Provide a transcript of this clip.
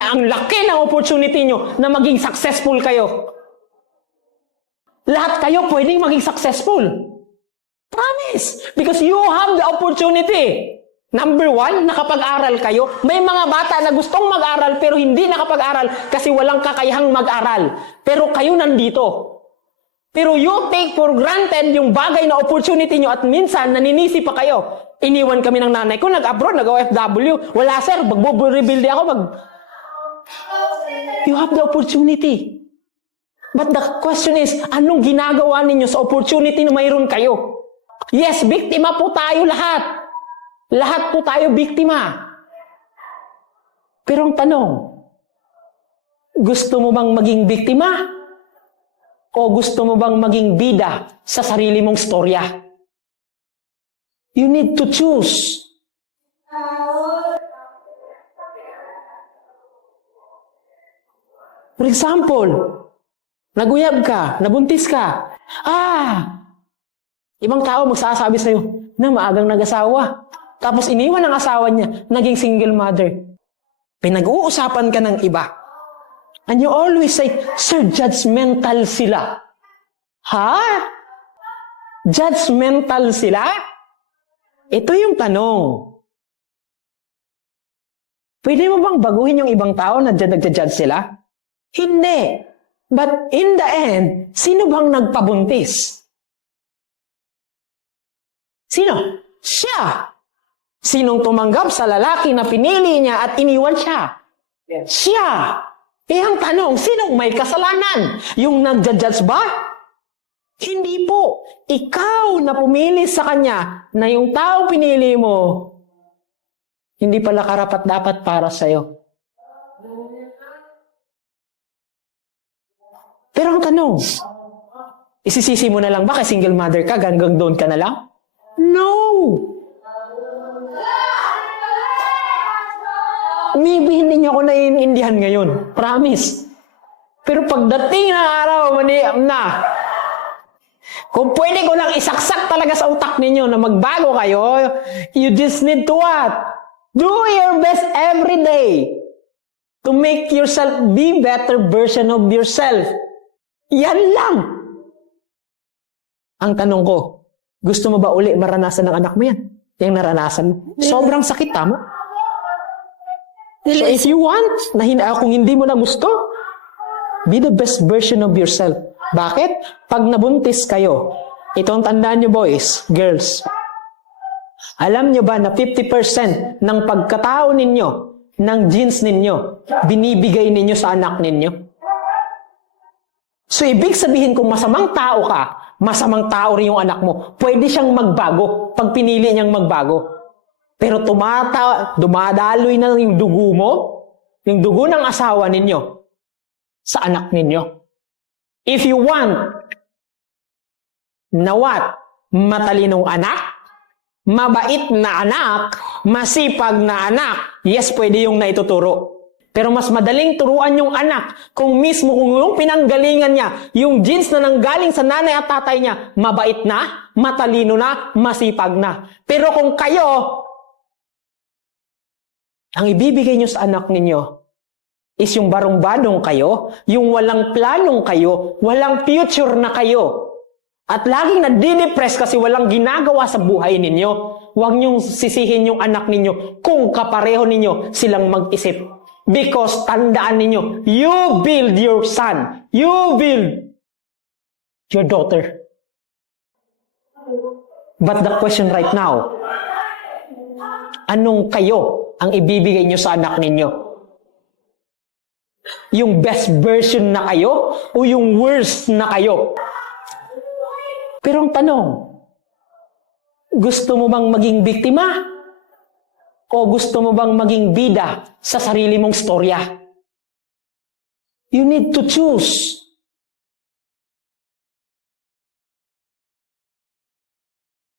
Ang laki ng opportunity nyo na maging successful kayo. Lahat kayo pwedeng maging successful. Promise. Because you have the opportunity. Number one, nakapag-aral kayo. May mga bata na gustong mag-aral pero hindi nakapag-aral kasi walang kakayahang mag-aral. Pero kayo nandito. Pero you take for granted yung bagay na opportunity nyo at minsan naninisi pa kayo. Iniwan kami ng nanay ko, nag-abroad, nag-OFW. Wala sir, magbuburebuild ako, You have the opportunity. But the question is, anong ginagawa ninyo sa opportunity na mayroon kayo? Yes, biktima po tayo lahat. Lahat po tayo biktima. Pero ang tanong, gusto mo bang maging biktima? O gusto mo bang maging bida sa sarili mong storya? You need to choose. For example, naguyab ka, nabuntis ka. Ibang tao magsasabi sa'yo na maagang nag-asawa. Tapos iniwan ang asawa niya, naging single mother. Pinag-uusapan ka ng iba. And you always say, sir, judgmental sila. Ha? Judgmental sila? Ito yung tanong. Pwede mo bang baguhin yung ibang tao na nagja-judge sila? Hindi. But in the end, sino bang nagpabuntis? Sino? Siya. Sinong tumanggap sa lalaki na pinili niya at iniwan siya? Siya. Ang tanong, sinong may kasalanan? Yung nagja-judge ba? Hindi po. Ikaw na pumili sa kanya na yung tao pinili mo, hindi pala karapat-dapat para sa'yo. Pero ang tanong, isisisi mo na lang ba kay single mother ka, hanggang doon ka na lang? No! Maybe hindi niyo ako naiintindihan ngayon. Promise. Pero pagdating ng araw, kung pwede ko lang isaksak talaga sa utak ninyo na magbago kayo, you just need to what? Do your best every day to make yourself be better version of yourself. Yan lang. Ang tanong ko, gusto mo ba uli maranasan ng anak mo yan? Yung naranasan? Sobrang sakit, tama? So if you want, kung hindi mo na gusto, be the best version of yourself. Bakit? Pag nabuntis kayo, itong tandaan nyo boys, girls, alam nyo ba na 50% ng pagkatao ninyo, ng genes ninyo, binibigay ninyo sa anak ninyo? So ibig sabihin kung masamang tao ka, masamang tao rin yung anak mo, pwede siyang magbago pag pinili niyang magbago. Pero dumadaloy na yung dugo mo, yung dugo ng asawa ninyo, sa anak ninyo. If you want na what? Matalinong anak, mabait na anak, masipag na anak, yes, pwede yung naituturo. Pero mas madaling turuan yung anak kung yung pinanggalingan niya, yung genes na nanggaling sa nanay at tatay niya, mabait na, matalino na, masipag na. Pero kung kayo, ang ibibigay nyo sa anak ninyo is yung barong-badong kayo, yung walang planong kayo, walang future na kayo. At laging nadidepress kasi walang ginagawa sa buhay ninyo. Huwag nyong sisihin yung anak ninyo kung kapareho ninyo silang mag-isip. Because tandaan ninyo, you build your son. You build your daughter. But the question right now, anong kayo ang ibibigay nyo sa anak ninyo? Yung best version na kayo o yung worst na kayo? Pero ang tanong, gusto mo bang maging biktima? O gusto mo bang maging bida sa sarili mong storya? You need to choose.